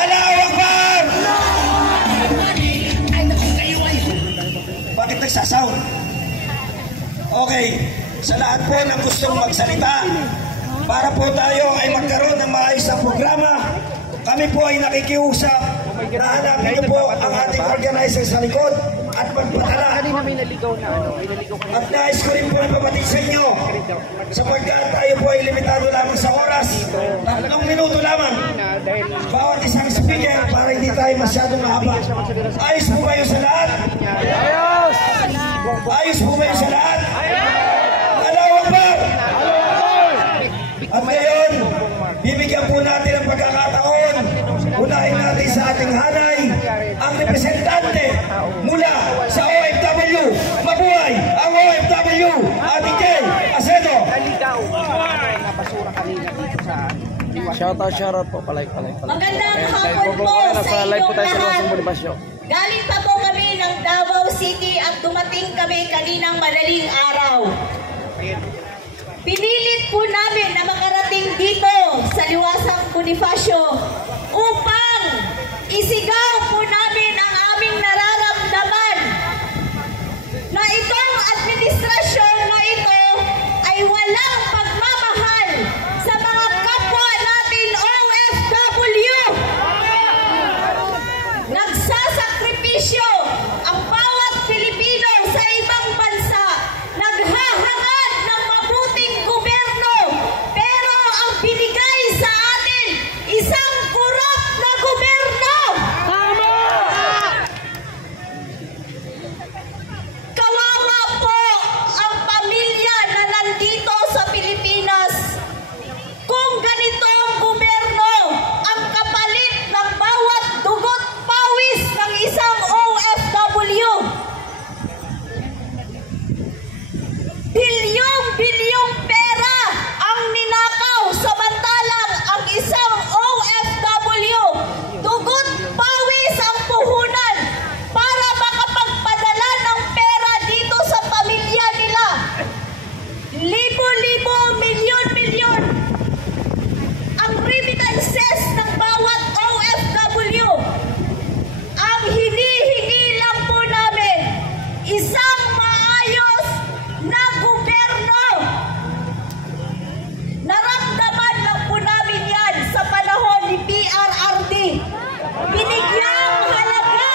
Allahu Akbar! Bakit nagsasound? Okay, sa lahat po ng gustong magsalita, para po tayo ay magkaroon ng maayos na programa, kami po ay nakikiusap na hanapin niyo po ang ating organizer sa likod at magpadala. At nais ko rin po ipabatid sa inyo, sapagkat tayo po ay limitado lamang sa oras, 3 minuto lamang bawat isang speaker para hindi tayo masyadong mahaba. Ayos po kayo sa lahat? Ayos! Ayos po kayo sa lahat? Allahu Akbar! At ngayon, bibigyan po natin ang pagkakataon. Unahin natin sa ating hanay ang representante mula sa OFW. Mabuhay ang OFW! Ating Kay Acedo! Shoutout po, palay. Magandang hapon po sa inyong lahat. Galing pa po kami ng Davao City at dumating kami kaninang madaling araw. Pinilit po namin na makarating dito sa Liwasang Bonifacio upang isigaw po namin ang aming nararamdaman na itong administrasyon na ito ay walang pagmamahal sa mga kapwa natin OFW. Nagsasakripisyo ang bawat Pilipino sa ibang bansa, naghahangad ng mabuting gobyerno, pero ang binigay sa atin isang kurap na gobyerno. Kawawa po ang pamilya na nandito sa Pilipinas kung ganito ang gobyerno ang kapalit ng bawat dugot pawis ng isang OFW. Bilyong pera ang ninakaw, samantalang ang isang OFW dugot pawis ang puhunan para makapagpadala ng pera dito sa pamilya nila. Libo-libo, milyon-milyon ang remittances ng bawat OFW. Ang hinihingi lang po namin isang maayos na gobyerno. Naramdaman lang po namin yan sa panahon ni PRRD. Binigyang halaga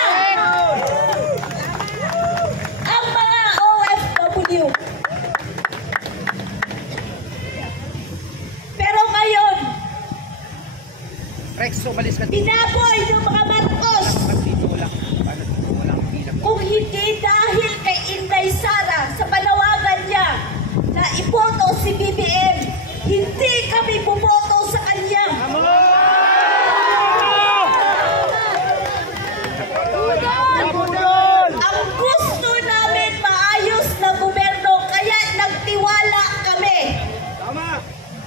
ang mga OFW. Pero ngayon, binaboy ng mga Marcos. Kung hindi dahil kay Inday Sara sa panawagan niya na iboto si BBM, hindi kami buboto sa kanya. Ang gusto namin maayos na gobyerno, kaya nagtiwala kami.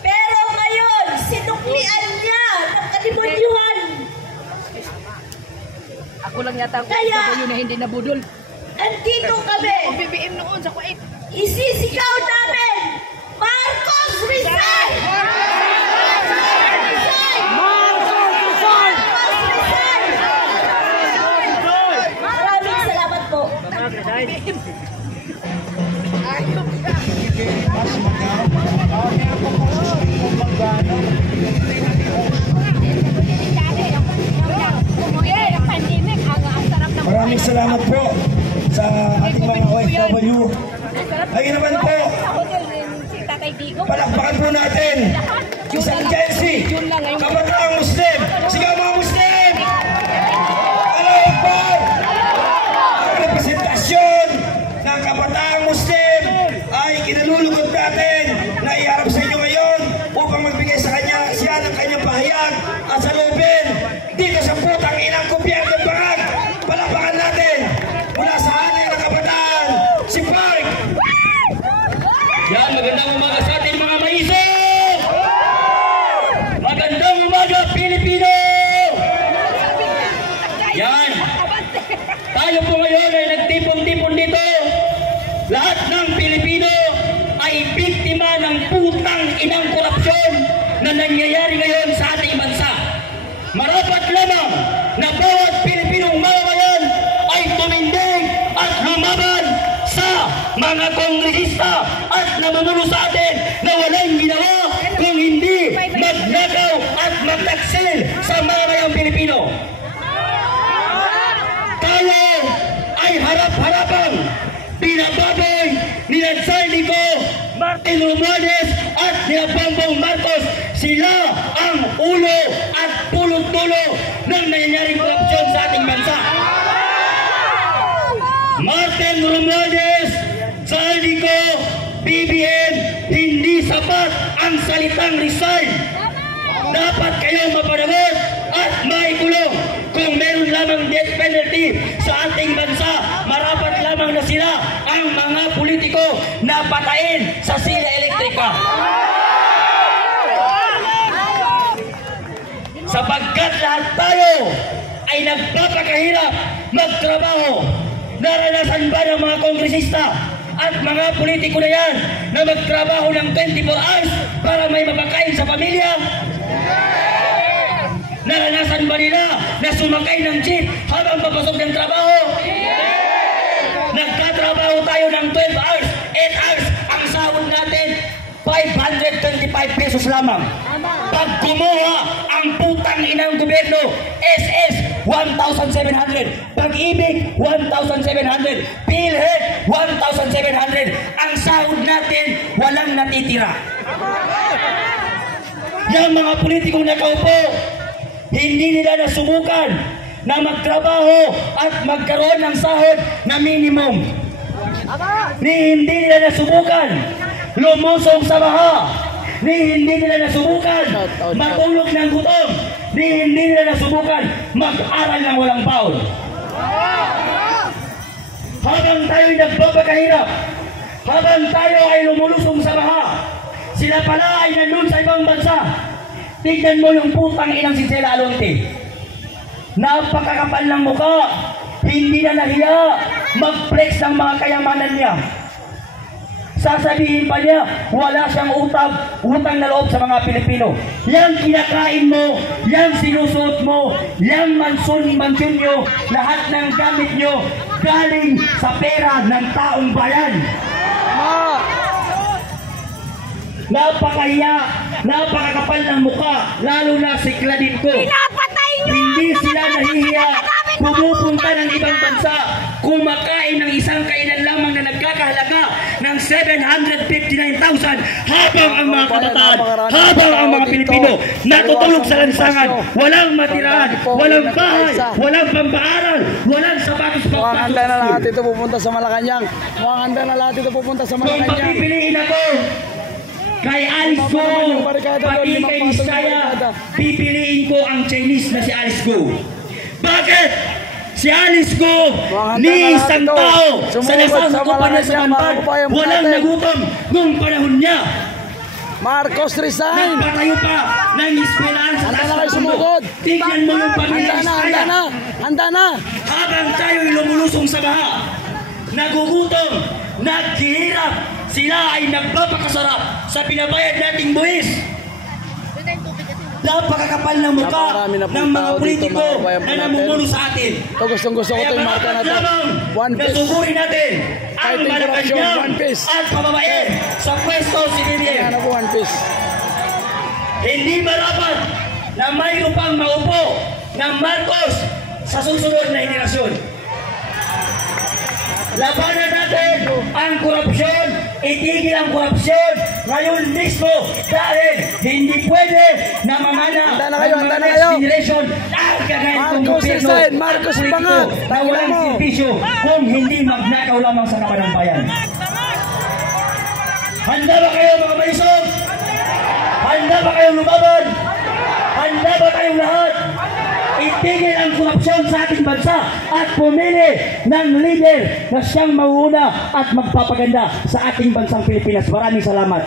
Pero ngayon, sinuklian niya ng kalimutyuhan. Ako lang yata ang Kaya, OFW na hindi nabudol. Andito kami. O BBM noon sa Kuwait. Isisigaw namin, Marcos resign! Maraming salamat po. Maraming salamat po sa ating mga OFW. Ngayon naman po, palakpakan po natin isang Chelsea, Kabataang Muslim. Sigaw mga Muslim! Allahu Akbar! Ang representasyon ng Kabataang Muslim ay kinalulugod natin na iharap sa inyo ngayon upang magbigay sa kanya siya ng kanyang pahayag at salubin dito sa putang inang gobyerno ng Barang. Palakpakan natin mula sa hanay ng kabataan, si Park! Yan, magandang umaga sa ating mga maisip! Magandang umaga, Pilipino! Yan! Tayo po ngayon ay nagtipon-tipon dito. Lahat ng Pilipino ay biktima ng putang inang korupsyon na nangyayari ngayon sa ating bansa. Marapat lamang na bawat Pilipinong mamamayan ay tumindig at lumaban sa mga kongresista at namumuno sa atin na walang ginawa kung hindi magnakaw at magtaksil sa mamamayang Pilipino. Tayo ay harap-harapang binababoy ni Saldico, Martin Romualdez at ni Bongbong Marcos. Sila ang ulo at pulot-tulo ng nangyayaring korupsyon sa ating bansa. Martin Romualdez, Saldico, BBM, hindi sapat ang salitang resign. Dapat kayong mapanagot at maikulong. Kung meron lamang death penalty sa ating bansa, marapat lamang na sila ang mga politiko na patayin sa sila elektrika. Sapagkat lahat tayo ay nagpapakahirap magtrabaho. Naranasan ba ng mga kongresista at mga politiko na yan na magtrabaho ng 24 hours para may mapakain sa pamilya? Naranasan ba nila na sumakay ng jeep habang papasok ng trabaho? Nagtatrabaho tayo ng 12 hours, 8 hours, ang sahod natin 525 pesos lamang. Pag kumuha ang putang inang gobyerno, SS 1,700, Pag-ibig 1,700, PhilHealth 1,700, ang sahod natin walang natitira. Yung mga politikong nakaupo, hindi nila nasubukan na magtrabaho at magkaroon ng sahod na minimum. Hindi nila nasubukan lumusong sa baha. Hindi nila nasubukan matulog ng gutom. Hindi nila nasubukan mag-aral ng walang baon. Habang tayo'y nagpapakahirap, habang tayo ay lumulusong sa baha, sila pala ay nandun sa ibang bansa. Tignan mo yung putang inang si Sela Alonte. Napakakapal ng mukha. Hindi na nahiya mag-flex ng mga kayamanan niya. Sasabihin pa niya, wala siyang utang na loob sa mga Pilipino. Yang kinakain mo, yang sinusuot mo, yang mansyon nyo, lahat ng gamit nyo, galing sa pera ng taong bayan. Napakahiya, napakakapal ng mukha, lalo na si Claudine ko. Hindi sila nahihiya pumupunta ng ibang bansa, kumakain ng isang kainan lamang na nagkakahalaga ng 759,000 habang ang mga kabataan, habang ang mga Pilipino natutulog sa lansangan, walang matirahan, walang bahay, walang pambaaral, walang sapatos pang Mukhang handa na lahat ito pupunta sa Malacanang. Mukhang handa na lahat ito pupunta sa Kung Malacanang. papipiliin ako kay Alice Go, pati kay Vizcaya, pipiliin ko ang Chinese na si Alice Go. Bakit? Si Alice Go, ni isang tao sa nasasakupan na sa Kampag, walang nagutom noong panahon niya. Marcos resign! Nagpatayo pa ng eskwelahan sa Handa na kayo taas ng sumugod! mundo. Tignan mo yung pamilya Handa na! Handa Vizcaya. na! Handa na! Habang tayo'y lumulusong sa baha, nagugutom, naghihirap, sila ay nagpapakasarap sa pinabayad nating buwis. Napakakapal ng mukha ng mga politiko na namumuno sa atin. Ito gustong-gusto ko ito yung marka natin. One piece. Nasuburin natin ang Fighting corruption, Malacanang one piece. at pababae sa pwesto si BBM. Ano po, one piece. Hindi marapat na mayroon pang maupo ng Marcos sa susunod na henerasyon. Labanan natin ang korupsyon, itigil ang korupsyon ngayon mismo dahil hindi pwede na mamana Handa na kayo, ng handa mga na next kayo. generation ang kagaya ng Marcos gobyerno resign, Marcos politiko bangat. na Tangina walang mo. servisyo kung hindi magnakaw lamang sa kapan ng bayan. Handa ba kayo mga maisog? Handa ba kayong lumaban? Handa ba kayong lahat? Itigil ang korupsyon sa ating bansa at pumili ng leader na siyang mauuna at magpapaganda sa ating bansang Pilipinas. Maraming salamat.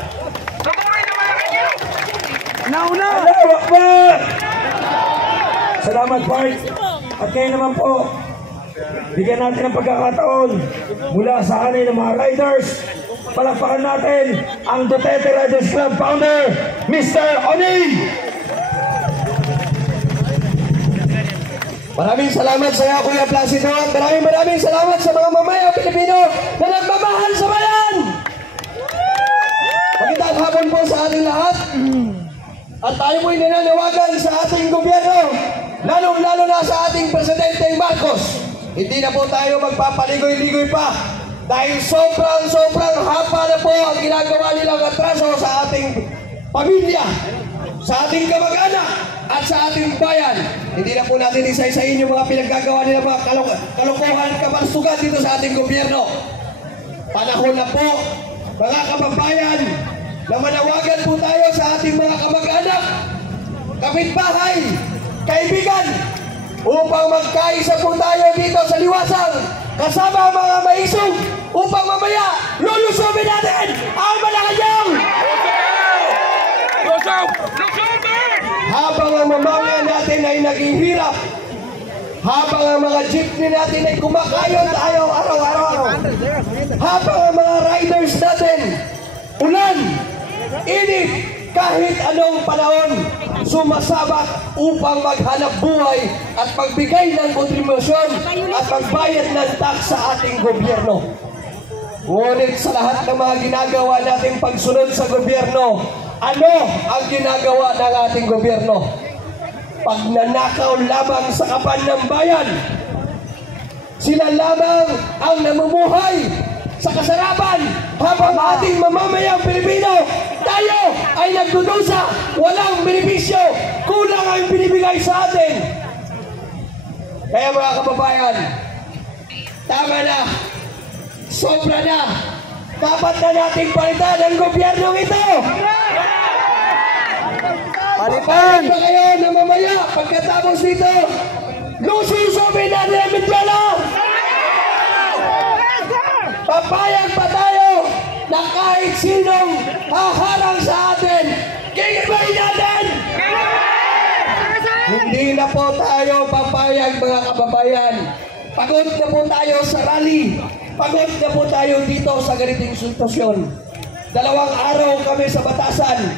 Nauna! Allahu Akbar! Salamat, Bart. At kayo naman po, bigyan natin ng pagkakataon mula sa kanay ng mga riders. Palakpakan natin ang Duterte Riders Club founder, Mr. Oning! Maraming salamat sa iyo, Kuya Placido, at maraming salamat sa mga mamaya Pilipino na nagmamahal sa bayan. Magandang hapon po sa ating lahat. At tayo po'y nananawagan sa ating gobyerno, lalong-lalo na sa ating Presidente Marcos. Hindi na po tayo magpapaligoy-ligoy pa dahil sobrang haba na po ang ginagawa nilang atraso sa ating pamilya, sa ating kamag-anak, at sa ating bayan. Hindi na po natin isa-isahin yung mga pinaggagawa nila, mga kalokohan, kabarsugan dito sa ating gobyerno. Panahon na po, mga kababayan, na manawagan po tayo sa ating mga kamag-anak, kapitbahay, kaibigan, upang magkaisa po tayo dito sa liwasan kasama ang mga maisog upang mamaya lulusubin natin ang Malacanang! Habang ang mamamayan natin ay naghihirap, habang ang mga jeepney natin ay kumakayon tayo araw-araw, habang ang mga riders natin ulan, init, kahit anong panahon, sumasabak upang maghanap buhay at magbigay ng kontribusyon at magbayad ng tax sa ating gobyerno. Ngunit sa lahat ng mga ginagawa nating pagsunod sa gobyerno, ano ang ginagawa ng ating gobyerno? Pagnanakaw lamang sa kaban ng bayan. Sila lamang ang namumuhay sa kasarapan habang ating mamamayang Pilipino, tayo ay nagdudusa, walang benepisyo, kulang ang binibigay sa atin. Kaya mga kababayan, tama na, sobra na, dapat na nating palitan ang gobyernong ito. Palitan ba kayo na mamaya pagkatapos dito, lususubin natin ang Mindoro? Papayag pa tayo na kahit sinong haharang sa atin, gigibayin natin! Hindi na po tayo papayag, mga kababayan. Pagod na po tayo sa rally. Pagod na po tayo dito sa ganitong sitwasyon. 2 araw kami sa batasan.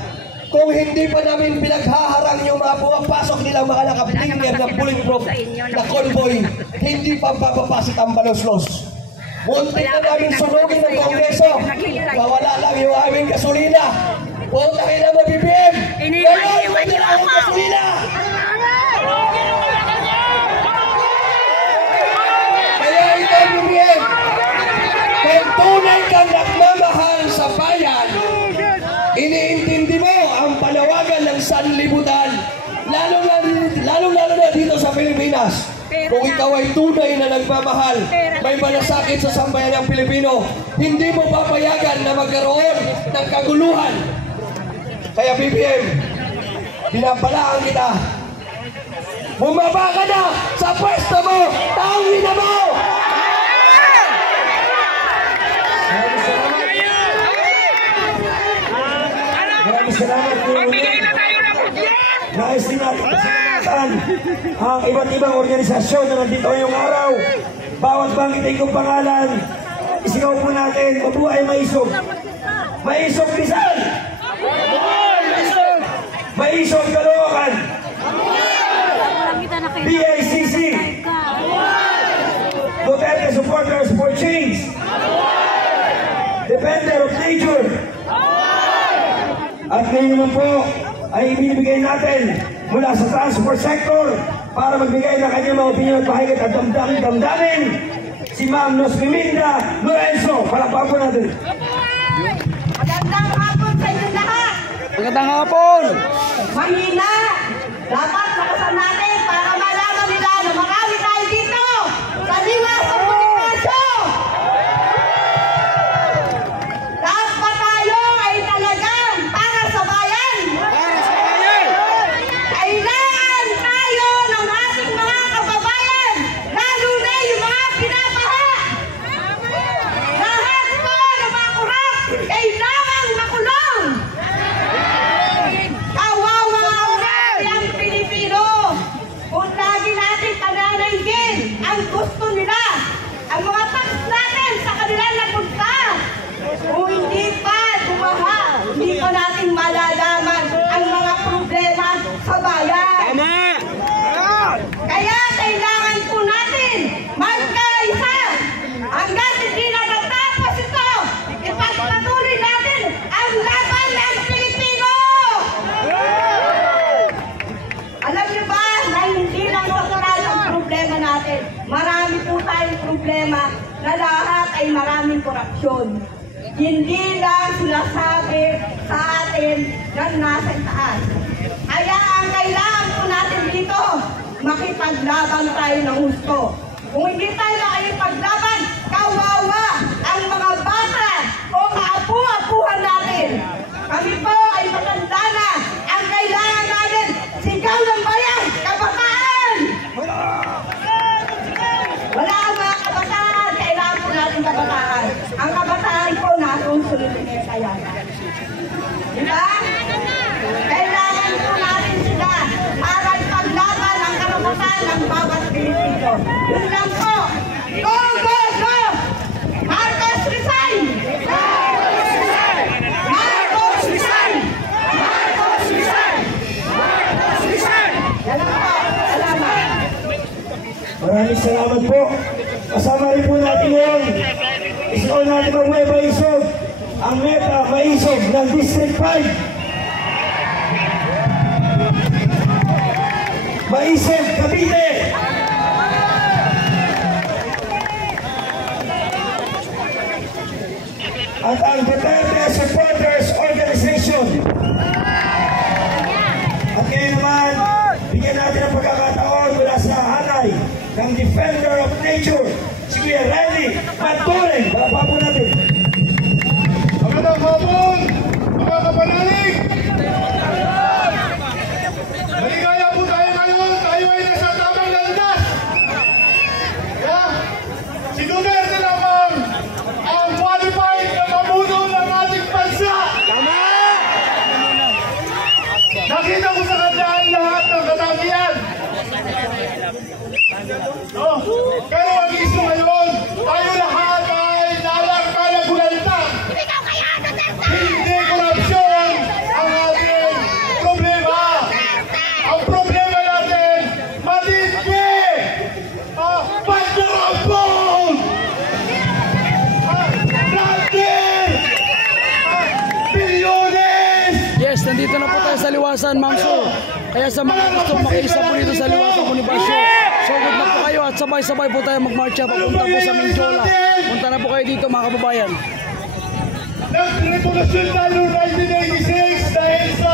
Kung hindi pa namin pinaghaharang yung mga pumapasok nilang mga nakablinger na bulletproof na convoy, hindi pa papapasok ang Baloslos. Muntik na namin sunugin ng Kongreso na wala lang yung aming gasolina. Puntakin na mo, BBM! Ngayon, punta na ang gasolina! Kaya ito, BBM, kung tunay kang nagmamahal sa bayan, iniintindi mo ang panawagan ng sanlibutan, lalo na dito sa Pilipinas. Kung ikaw ay tunay na nagmamahal, may malasakit sa sambayan ng Pilipino, hindi mo papayagan na magkaroon ng kaguluhan. Kaya BBM, binabalaan kita. Bumaba ka na sa pwesto mo! Tawin na mo! Maraming salamat po. Nais din natin pasalamatan ang iba't ibang organisasyon na nandito ngayong araw. Bawat banggitin kong pangalan, isigaw po natin, mabuhay Maisog! Maisog Rizal! Maisog Caloocan! BICC! Duterte Supporters for Change! Defender of Nature! At ngayon naman po ay ibinibigay natin mula sa transport sector para magbigay ng kanyang mga opinion at pahigat at damdamin si Ma'am Nosmiminda Lorenzo. Palakpakan po natin. Magandang hapon sa inyo lahat. Magandang hapon! Mahina. Dapat lakasan natin para malaman nila na marami tayo dito sa liwas ng Bonifacio. Dapat tayo ay talagang para sa bayan. Kailangan tayo ng ating mga kababayan, lalo na yung mga pinapaha. Lahat po ng mga kurap, kailangan makulong. Kawawa ang bayang Pilipino. Kung lagi natin panananggin ang gusto nila, ang mga tax natin sa kanila napunta. Kung hindi pa dumaha, hindi pa natin malalaman ang mga problema sa bayan. Kaya Kaya kailangan po natin magkaisa. Hanggang hindi na natapos ito, ipagpatuloy natin ang laban ng Pilipino! Alam niyo ba na hindi lang natural ang problema natin. Marami po tayong problema na lahat ay maraming korupsyon. Hindi lang sinasabi sa atin ng nasa itaas. Kaya ang kailangan po natin dito, makipaglaban tayo ng gusto. Kung hindi tayo makipaglaban, kawawa ang mga bata o kaapu-apuhan natin. Kami po ay matanda na. Ang kailangan natin, sigaw ng bayan, kabataan! Wala ang mga kabataan, kailangan po natin kabataan. Ang kabataan po nasusunod ng kaya. Diba? Kailangan po natin sila para ipaglaban ang karapatan ng bawat Pilipino. Yun lang po. Go, go, go! Marcos resign! Marcos resign! Marcos resign! Marcos resign! Marcos resign! Yan lang po. Salamat. Maraming salamat po. Kasama rin po natin ngayon. Isao natin ang may maisog. Ang meta maisog ng District 5. Maisog, Cavite. At ang Duterte Supporters Organization. At ngayon naman, bigyan natin ang pagkakataon mula sa hanay ng Defender of Nature, si Kuya Riley Maturing. Baba po natin. Magandang hapon, mga kapanalig! Maligaya po tayo ngayon, tayo ay nasa tamang landas. Si Duterte lamang ang qualified na mamuno ng ating bansa. Nakita ko sa kanya ang lahat ng katangian. Pero ang iso ngayon, tayo lahat ay nalarka na gulanta. Hindi korupsyon ang ating problema. Ang problema natin, matindi! Pagdarapon! Planter! Bilyones! Yes, nandito na po tayo sa Liwasan, Ma'am Sue. Kaya sa mga gusto makiisa po dito sa Liwasan Bonifacio, sugod na po kayo at sabay-sabay po tayo magmarcha papunta po sa Mindiola. Punta na po kayo dito mga kababayan. Nag-revolusyon tayo 1986 dahil sa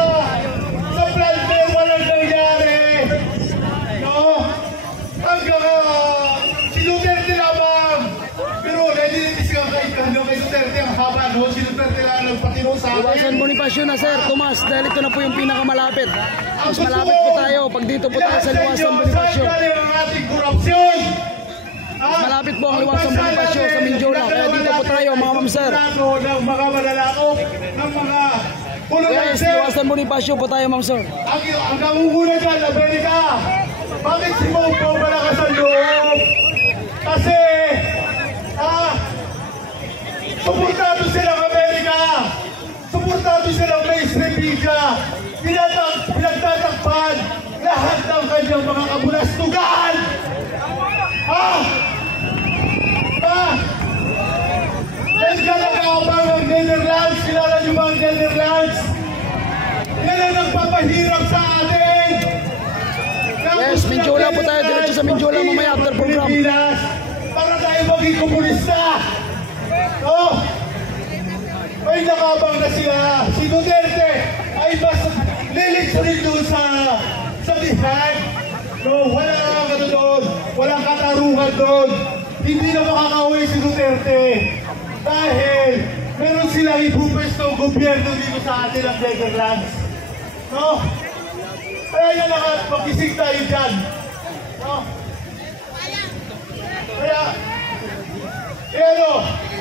planter walang nangyari. No? Hanggang si Duterte lamang. Pero 1986 kay Duterte ang haba, no? Si Duterte lang nagpatino sa akin. Liwasan Bonifacio na, sir. Tomas, dahil ito na po yung pinakamalapit. Mas malapit po tayo pag dito po tayo sa Liwasan Bonifacio. Saan galing ang ating korupsyon? Malapit po ang Liwasan Bonifacio sa Mindiola. Kaya dito po tayo mga ma'am, sir. Ng mga malalakop, ng mga Yes, Liwasan Bonifacio po tayo ma'am, sir. Ang namumuna dyan, Amerika, bakit si Mopo malakas ang loob? Kasi, suportado silang Amerika, suportado silang mainstream media, pinagtatakpan lahat ng kanyang mga kabulastugan. Diyan nag-aabang ang Netherlands, kilala niyo ba ang Netherlands? Yan ang nagpapahirap sa atin. Yes, Mindiola po tayo. Diretso sa Mindiola mamaya after program. Para tayo maging komunista. May nakabang na sila. Si Duterte ay mas lilitsunin doon sa bihag. No, walang ano doon. Walang katarungan doon. Hindi na makakauwi si Duterte. Dahil meron silang ipupwestong gobyerno dito sa atin ang Netherlands. No? Kaya yan lahat, magising tayo dyan. No? Kaya,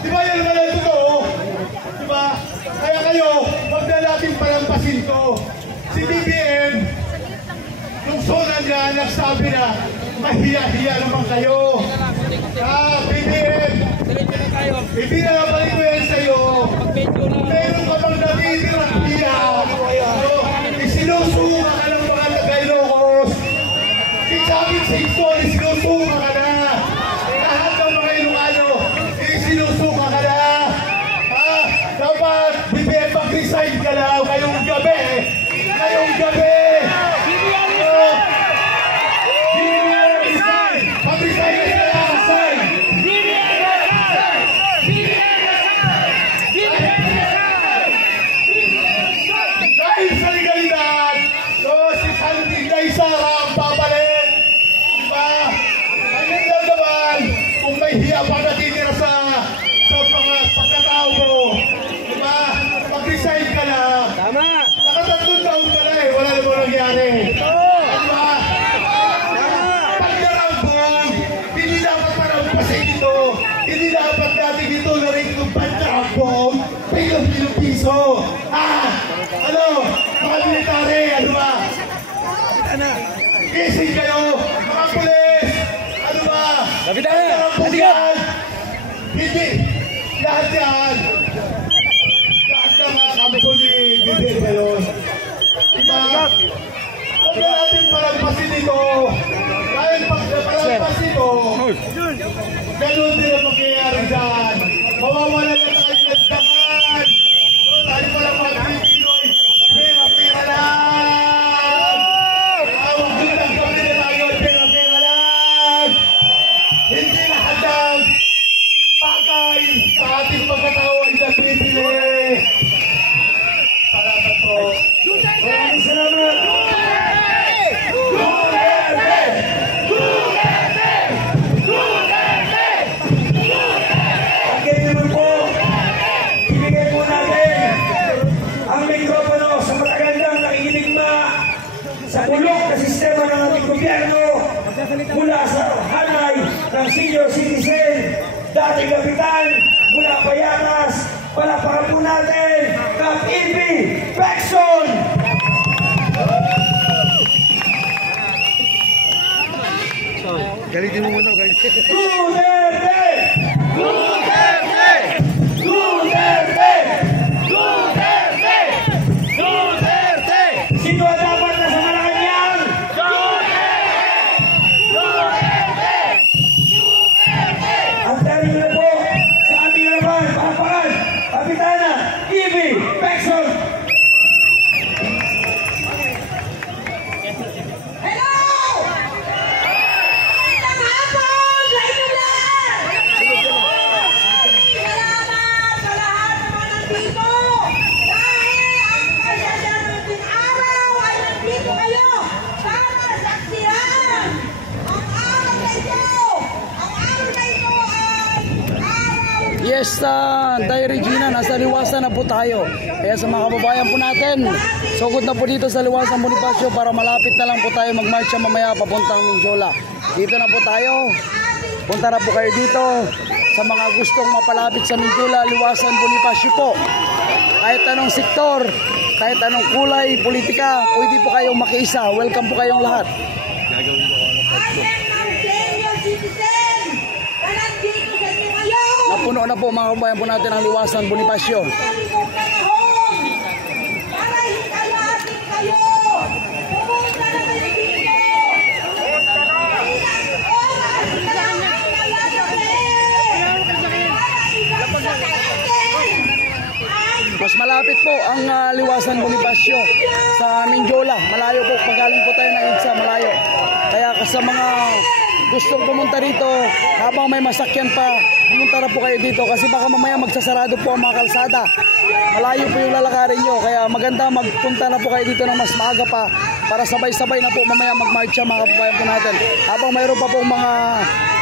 di ba yan naman ang totoo? Di ba? Kaya kayo, wag na natin palampasin to. Si BBM, nung sona niya, nagsabi na, mahiya-hiya naman kayo. BBM, hindi na napalik ko yan sa'yo. Meron ka bang natitirang hiya? Isinusuka ka ng mga Tagalogos. Sabi sa ngayon, sinusuka ka na. Lahat ng mga Ilocano, sinusuka ka na. Ha? Dapat, BBM, mag-resign ka na ngayong gabi. Ngayong gabi. Mag-resign ka na, resign. Dahil sa legalidad, si Sandy Sara ang papalit. Diba? Ngayon lang naman, kung may hiya pa natitira sa mga pagkatao mo, diba? Mag-resign ka na. Tama. Nakatatlong taon ka na eh, wala naman nangyari. Diba? Pag narambog, hindi dapat parampasin ito. Hindi dapat natin ito na rin kung pagkarambog, piso. Ano? Mga military, ano ba? Gising kayo, mga pulis! Ano ba? Kapitan! Hindi! Lahat yan! Lahat na mga kampo ni Bibir ngayon. Diba? Huwag na natin palagpasin ito. Dahil pag palagpasin ito, ganun din ang mangyayari dyan. Mawawala na tayo ng daman. Tayo palang mga Pinoy. Pera lang! Awag din ang gabi na tayo. Pera lang! Hindi lahat ng bagay sa ating pagkatao ay napipili. Salamat po. Maraming salamat. Okay naman po, ibigay po natin ang mikropono sa matagandang nakikiligma sa bulok na sistema ng ating gobyerno mula sa hanay ng senior citizen, dating kapitan, mula Payatas, palapakan po natin Kap Ibi Pecson! Galitin mo muna, galitin. Duterte! Duterte! Duterte! Duterte! Duterte! Sino ang dapat na sa Malacanang? Duterte! Duterte! Duterte! Ang dali na po sa ating naman, palapakan, Kapitana Ibi Pecson! Hello! Magandang hapon sa inyo lahat! Salamat sa lahat ng mga nandito! Dahil ang kasyasyanuting araw ay nandito kayo para saksihan! Ang araw na ito! Ang araw na ito ay araw Yes, Day Regina, nasa liwasan na po tayo. Kaya sa mga kababayan po natin, sugod na po dito sa liwasan Bonifacio para malapit na lang po tayo magmarcha mamaya papuntang Mindiola. Dito na po tayo. Punta na po kayo dito sa mga gustong mapalapit sa Mindiola, liwasan Bonifacio po. Kahit anong sektor, kahit anong kulay, politika, pwede po kayong makiisa. Welcome po kayong lahat. atin ng senior citizen na nandito sa inyo ngayon! Napuno na po mga kababayan po natin ang liwasan Bonifacio. Salimong panahon para hikalatin kayo. Pumunta na kayo dito. Ilang oras na lang ang nalalagay para ibasa natin ang Mas malapit po ang liwasan Bonifacio sa Mindiola. Malayo po, pagaling po tayo ng EDSA, malayo. Kaya sa mga gustong pumunta dito, habang may masakyan pa, pumunta na po kayo dito kasi baka mamaya magsasarado po ang mga kalsada. Malayo po yung lalakarin nyo, kaya maganda magpunta na po kayo dito ng mas maaga pa para sabay-sabay na po mamaya magmarcha mga kababayan po natin. Habang mayroon pa pong mga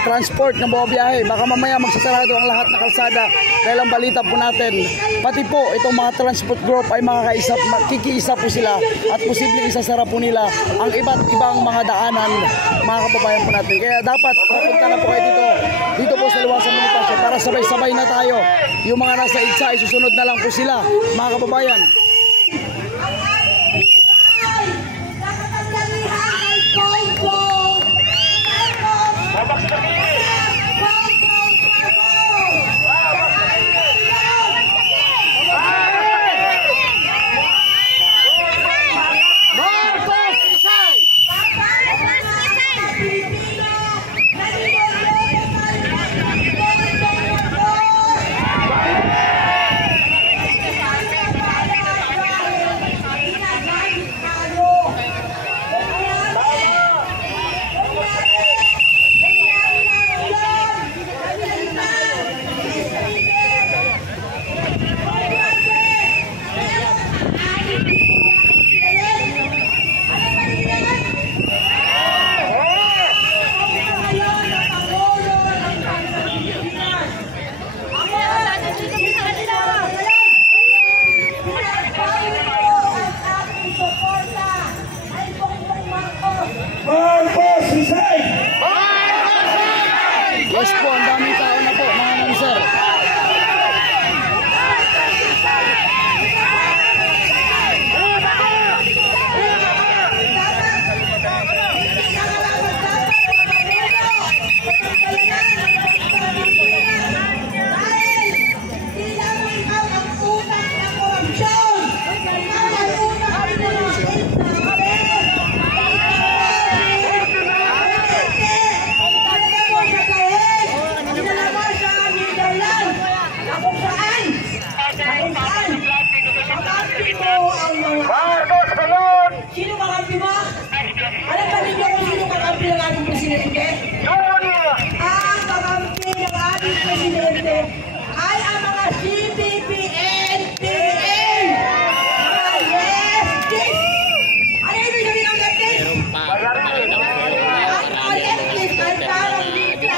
transport na bumabiyahe, baka mamaya magsasarado ang lahat na kalsada dahil ang balita po natin, pati po itong mga transport group ay kikiisa po sila at posibleng isasara po nila ang iba't ibang mga daanan mga kababayan po natin. Kaya dapat mapunta na po kayo dito po sa liwasan Bonifacio para sabay-sabay na tayo. Yung mga nasa EDSA ay susunod na lang po sila mga kababayan. Presidente? Ang kakampi ng ating Presidente ay ang mga CPP-NPA! Mga lefties! Ano ibig sabihin ng lefties? Ang mga lefties ay parang dita.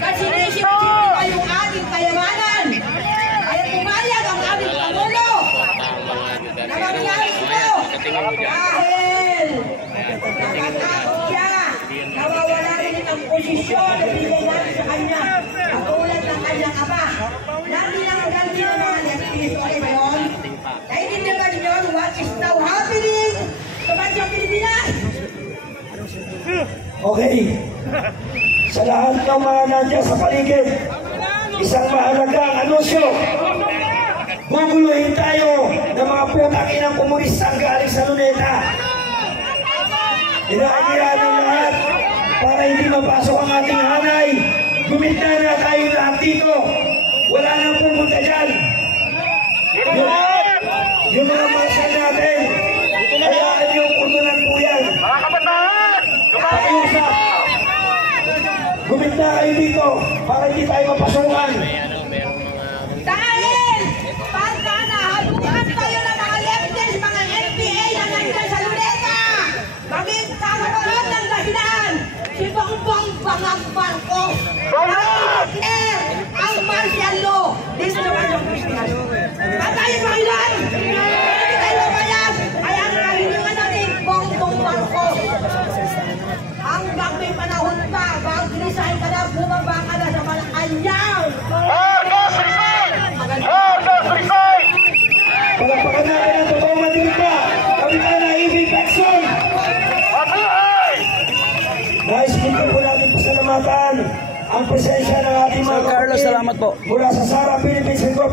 Kasi nisip-sip nila yung ating kayamanan. Kaya pumayag ang aming Pangulo na mangyari ito dahil nakatakot siya. Nawawala rin ang posisyon na bigay natin sa kanya katulad ng kanyang ama. Dati lang ang ganti ng mga lefties. Okay ba yun? Naiintindihan niyo what is now happening sa bansang Pilipinas? Okay. Sa lahat ng mga nandiyan sa paligid, isang mahalagang anunsyo. Guguluhin tayo ng mga putang inang komunistang galing sa Luneta. Inaiiyan ng lahat para hindi mapasok ang ating hanay. Gumita na tayo lahat dito. Wala nang pumunta dyan. Yung mga marshal natin, hayaan yung kundunan po yan. Pakiusap. Gumita kayo dito para hindi tayo mapasukan. Dahil pagka nahalukan kayo ng mga lefties, mga NPA na nandiyan sa Luneta, maging kakaroon ng dahilan si Bongbong Marcos na i-declare ang martial law dito sa bansang Pilipinas. At tayo Panginoon, hindi tayo mabayag, ay ang kahilingan natin Bongbong Marcos. Hanggang may panahon pa, mag-resign ka na, bumaba ka na sa Malacanang. Palakpakan natin ang totoong madirigma. Kapitan na Ibig Pacson. Nais dito po natin pasalamatan ang presensya ng ating mga Sir Carlos, kapatid salamat po. mula sa Sara Philippines